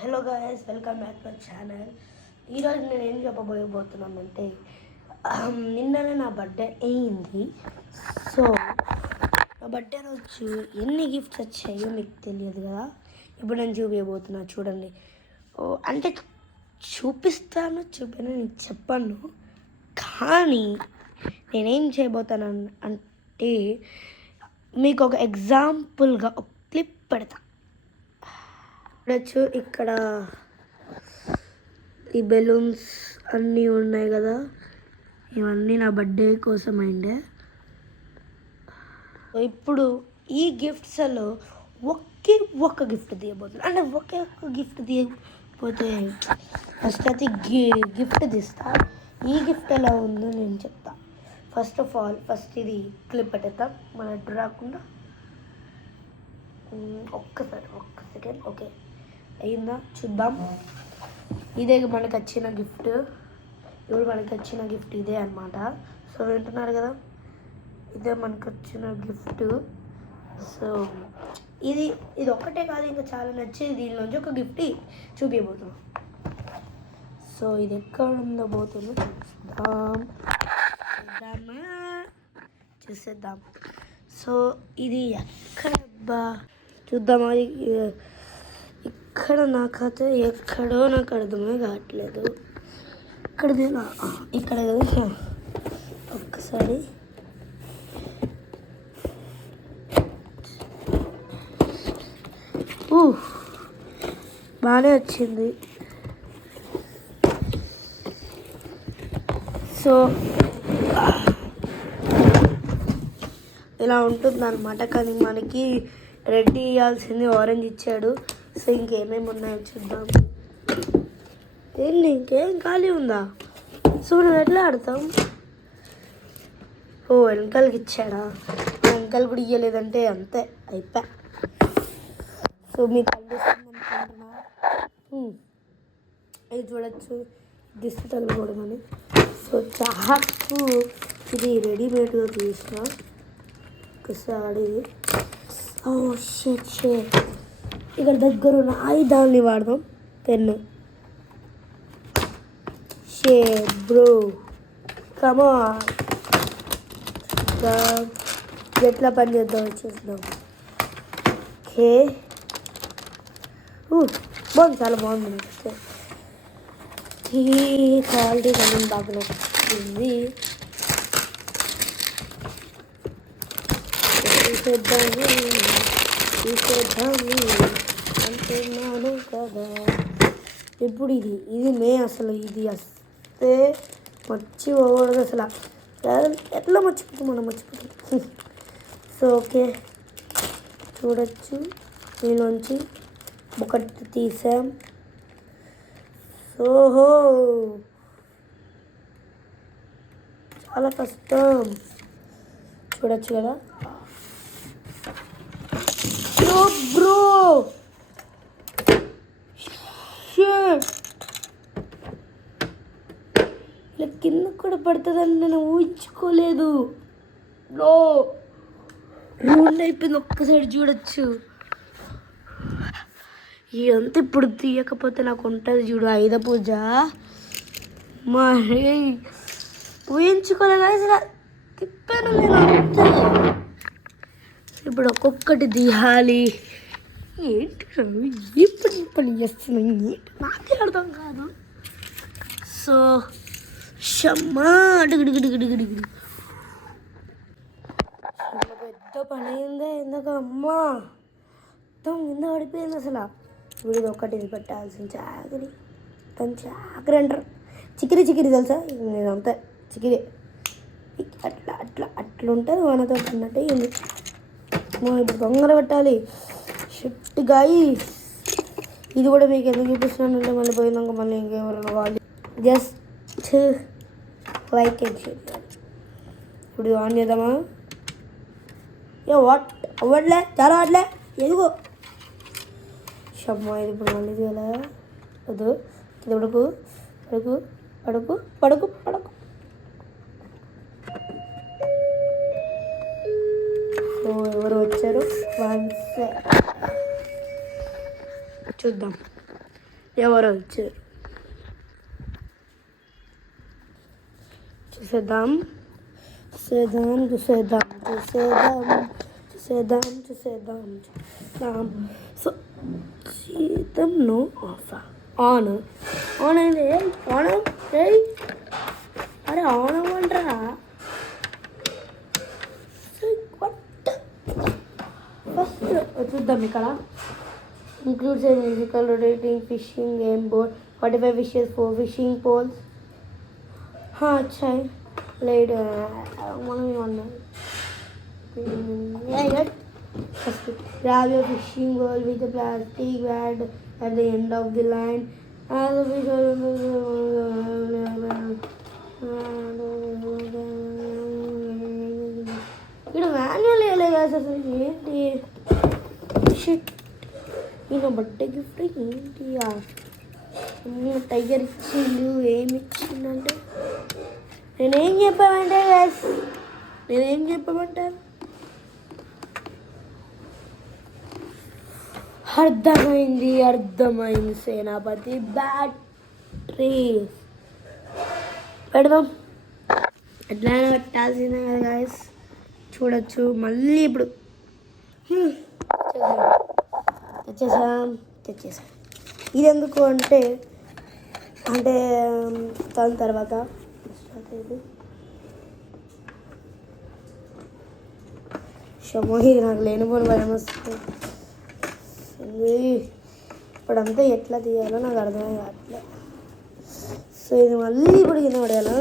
Hello guys, welcome back to channel. ఈరోజు నేను ఏం చెప్పబోతున్నానంటే నిన్ననే నా బర్త్డే అయింది. సో నా బర్త్డే రోజు ఎన్ని గిఫ్ట్స్ వచ్చాయో మీకు తెలియదు కదా. ఇప్పుడు నేను చూపించబోతున్నా, చూడండి. అంటే చూపినని చెప్పను, కానీ నేనేం చేయబోతాను అంటే మీకు ఒక ఎగ్జాంపుల్గా ఒక క్లిప్ పెడతా. చూడచ్చు, ఇక్కడ ఈ బెలూన్స్ అన్నీ ఉన్నాయి కదా, ఇవన్నీ నా బర్త్డే కోసం అయిండే. ఇప్పుడు ఈ గిఫ్ట్స్లో ఒక్క గిఫ్ట్ తీయబోతున్నా. అంటే ఒకే ఒక్క గిఫ్ట్ తీయకపోతే ఫస్ట్ అయితే గిఫ్ట్ తీస్తా. ఈ గిఫ్ట్ ఎలా ఉందో నేను చెప్తా. ఫస్ట్ ఆఫ్ ఆల్ ఇది క్లిప్ పెట్టేద్దాం, మన అడ్డు రాకుండా. ఒక్క సెకండ్. ఓకే, అయిందా చూద్దాం. ఇదే మనకు వచ్చిన గిఫ్ట్. ఇప్పుడు మనకి వచ్చిన గిఫ్ట్ ఇదే అనమాట. సో వింటున్నారు కదా, ఇదే మనకు వచ్చిన గిఫ్ట్. సో ఇది ఒక్కటే కాదు, ఇంకా చాలా నచ్చేది. దీనిలోంచి ఒక గిఫ్ట్ చూపించబోతున్నాం. సో ఇది ఎక్కడ ఉందో పోతుందో చూసేద్దాం. సో ఇది ఎక్కడబ్బా చూద్దామా. ఇక్కడ నాకైతే ఎక్కడో నాకు అర్థమే కావట్లేదు. ఇక్కడ కదా, ఒక్కసారి బాగానే వచ్చింది. సో ఇలా ఉంటుంది అన్నమాట. కానీ మనకి రెడ్ ఇవ్వాల్సింది ఆరెంజ్ ఇచ్చాడు. సో ఇంకేమేమి ఉన్నాయో చూద్దాం. ఏంటి, ఇంకేం ఖాళీ ఉందా? సో మనం ఎట్లా ఆడతాం? వెనకాలకి ఇచ్చాడా? వెనకాల కూడా ఇవ్వలేదంటే అంతే, అయిపోయా. సో మీకు కనిపిస్తుంది అనుకుంటున్నా. ఇది చూడచ్చు, దిష్టి తగలకూడదని. సో చాకు ఇది రెడీమేడ్గా తీసిన ఒకసారి. షేట్ ఇక్కడ దగ్గర ఉన్న ఆయుధాన్ని వాడదాం. పెన్ను. షేట్ బ్రో, కమాన్. ఎట్లా పని చేద్దాం చూద్దాం. ఓకే, బాగుంది, చాలా బాగుంది. నెక్స్ట్ ఈ క్వాలిటీ కొంచెం బాగా నచ్చింది. చూసేద్దాము అంటున్నాను కదా. ఇప్పుడు ఇది అసలు ఇది వస్తే మర్చిపోకూడదు అసలు. ఎట్లా మర్చిపోతాం, మనం మర్చిపోతాం. సో ఓకే, చూడొచ్చు, దీనిలోంచి ఒకటి తీసాం. ఓహో, చాలా కష్టం. చూడొచ్చు కదా. బ్రో ఇలా కింద కూడా పడుతుందని నేను ఊహించుకోలేదు. రౌండ్ అయిపోయింది. ఒక్కసారి చూడొచ్చు. ఇదంతా ఇప్పుడు తీయకపోతే నాకు ఉంటుంది చూడు, ఆయుధ పూజ. మరి ఊహించుకోలేదు, అసలు తిప్పాను నేను అంతే. ఇప్పుడు ఒక్కొక్కటి తీయాలి. ఏంటి ఈ పని చేస్తున్నాయి, నాకే అర్థం కాదు. సో షమ్మా డిగిడిగిడిగిడిగిడి పెద్ద పని అయిందే ఇందాక. అమ్మా మొత్తం కింద పడిపోయింది అసలు. ఇప్పుడు ఇది ఒకటి పెట్టాల్సిన చాకరి. కానీ చాకరి అంటారు, చికిరి తెలుసా? నేను అంతే చికిరి. అట్లా ఉంటుంది మనతో ఉన్నట్టే. ఇప్పుడు తొందర పెట్టాలి. షిఫ్ట్ గాయి. ఇది కూడా మీకు ఎందుకు చూపిస్తున్నానంటే మళ్ళీ పోయినాక మళ్ళీ ఇంకెవరైనా వాళ్ళు జస్ట్ లైక్ అండ్ షేర్. ఇప్పుడు ఆన్ చేద్దామా? అవ్వట్లే, చాలా అట్లే ఎదుగో. షమ్మా, ఇది ఇప్పుడు మళ్ళీ చేయాలా? వద్దు, ఇది పడుకు పడుకు పడుకు పడుకు పడుకు. ఎవరు వచ్చారు చూద్దాం. ఎవరో వచ్చారు. చూసేద్దాం చూసేద్దాం చూసేద్దాం చూసేద్దాం చూసేద్దాం చూసేద్దాం చూద్దాం. సో సీతం నో ఆఫ్ ఆన్ ఆన్ అయింది. ఆన్ అరే ఆన్ అవ్వండిరా. ఫస్ట్ చూద్దాం ఇక్కడ. Includes a musical rotating fishing game board, 45 fishes, 4 fishing poles. हाँ अच्छा है. Laid మనం ఏమన్నా first grab your fishing pole with a plastic bag at the end of the line. As the fish ఇక్కడ manual వేయలేదు అసలు. ఏంటి షిట్, ఈయన బర్త్డే గిఫ్ట్ ఏంటి? టైగర్ ఇచ్చిండు. ఏమి ఇచ్చిందంటే నేనేం చెప్పమంటాను అర్థమైంది. సేనాపతి బ్యాటరీ పెడదాం. ఎట్లయినా పెట్టాల్సిందే కదా గాయస్. చూడొచ్చు మళ్ళీ ఇప్పుడు తెచ్చేసాం. ఇది ఎందుకు అంటే దాని తర్వాత ఇది నాకు లేనిపోని భయం వస్తుంది. ఇప్పుడంతా ఎట్లా తీయాలో నాకు అర్థమే కావట్లే. సో ఇది మళ్ళీ ఇప్పుడు కింద పడేయాలా?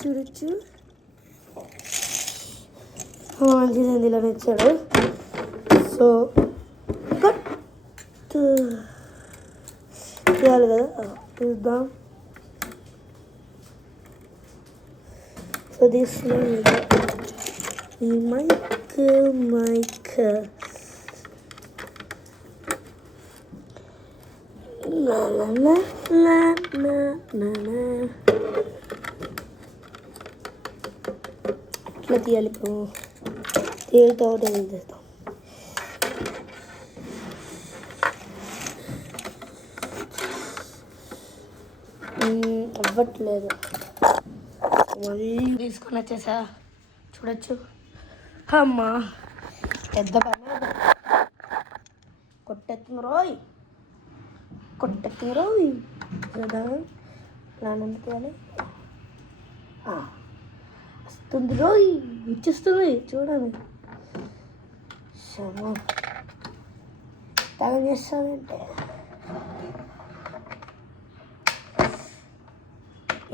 చూడొచ్చు మంచిది ఇలా నచ్చాడు. సో కట్ చేయాలి కదా, చూద్దాం. సో దీంట్లో ఈ మైక్ అట్లా తీయాలి. ఇప్పుడు తీరుతో చేస్తాం. అవ్వట్లేదు. మళ్ళీ తీసుకొని వచ్చేసా. చూడొచ్చు. అమ్మా పెద్ద పని కొట్టెత్తుంది రోయ్ కదా. నాన్నకి వస్తుంది రోయ్, ఇచ్చిస్తుంది చూడండి. శమో తగం చేస్తానంటే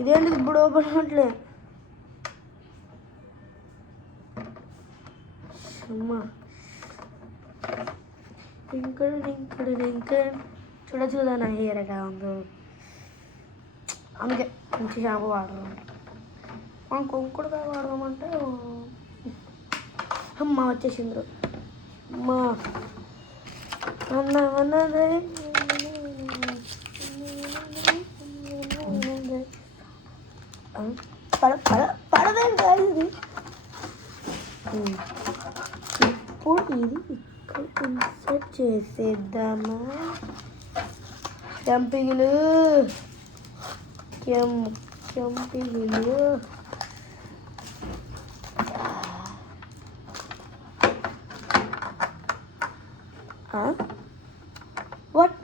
ఇదేంటి ఇప్పుడు ఓపెన్ అవ్వట్లే. అమ్మా ఇంకడు చూడొచ్చు కదా నా హెయిర్ ఎక్కడ ఉందో. అందుకే మంచి షాంపూ వాడదాం. మనం కొంకుడుగా వాడదామంటే అమ్మ వచ్చేసిండ్రు. అమ్మా అన్నదే పడదేం కాదు ఇది. ఇప్పుడు ఇది ఇక్కడ ఇన్సర్ట్ చేసేద్దామా? కెంపిగులు వాట్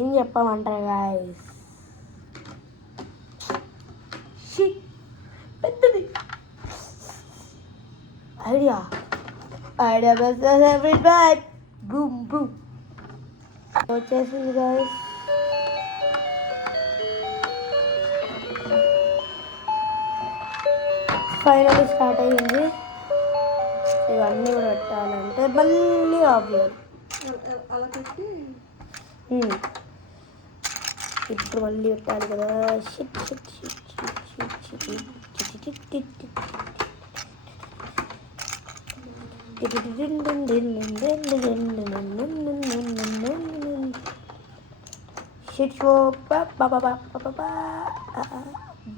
ఏం చెప్పమంటారు గాయస్? పెద్దది ఐడియా బెస్ట్ బూమ్ వచ్చేసింది గాయస్. ఫైనల్ స్టార్ట్ అయ్యింది. ఇవన్నీ కూడా పెట్టాలంటే మళ్ళీ ఆఫ్ చేయాలి. అలా పెట్టి ఇప్పుడు మళ్ళీ పెట్టాలి కదా.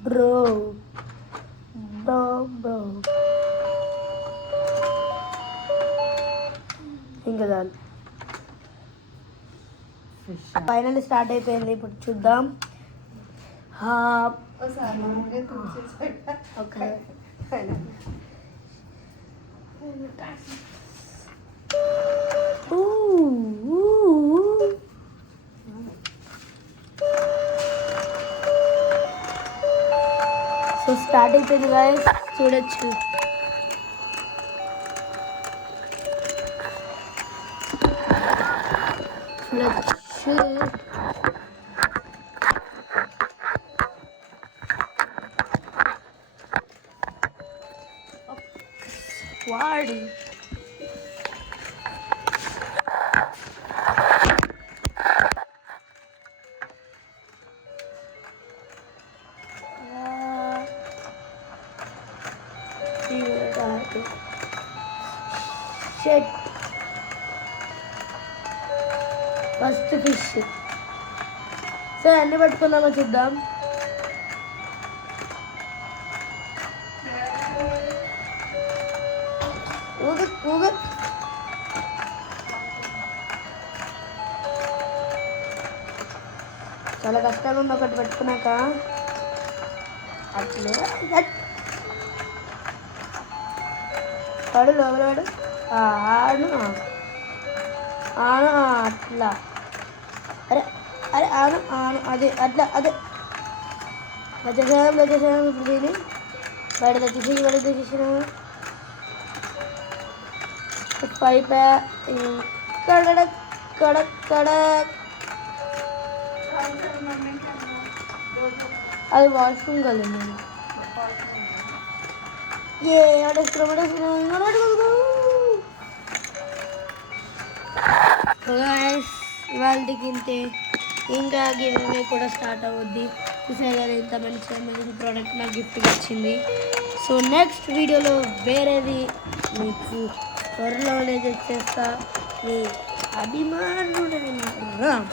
బ్రో ఇంకా చాలు. ఫైనల్ స్టార్ట్ అయిపోయింది. ఇప్పుడు చూద్దాం. ఓకే సో స్టార్ట్ అయిపోయింది గాయస్, చూడొచ్చు. వాడి షెట్ ఫస్ట్ ఫిష్. సో అన్ని పట్టుకుందామో చూద్దాం. చాలా కష్టంగా ఉంది ఒకటి పెట్టుకున్నాక. అట్లే వాడు లోపల వాడు ఆడు ఆను అట్లా. అరే అరే ఆను ఆను అదే అట్లా అదే వచ్చేసాం. ఇప్పుడు దీన్ని బయట తెచ్చేసిన పైప్ కడక్ కడక్ కడక్. అది వాష్రూమ్ కలిగింది. ఇవాళకి ఇంతే. ఇంకా గివ్ కూడా స్టార్ట్ అవుద్ది. చూసారు కదా ఇంత మంచి ప్రోడక్ట్ నాకు గిఫ్ట్గా వచ్చింది. సో నెక్స్ట్ వీడియోలో వేరేది మీకు త్వరలోనే తెచ్చేస్తా. మీ అభిమానుడైన రామ్.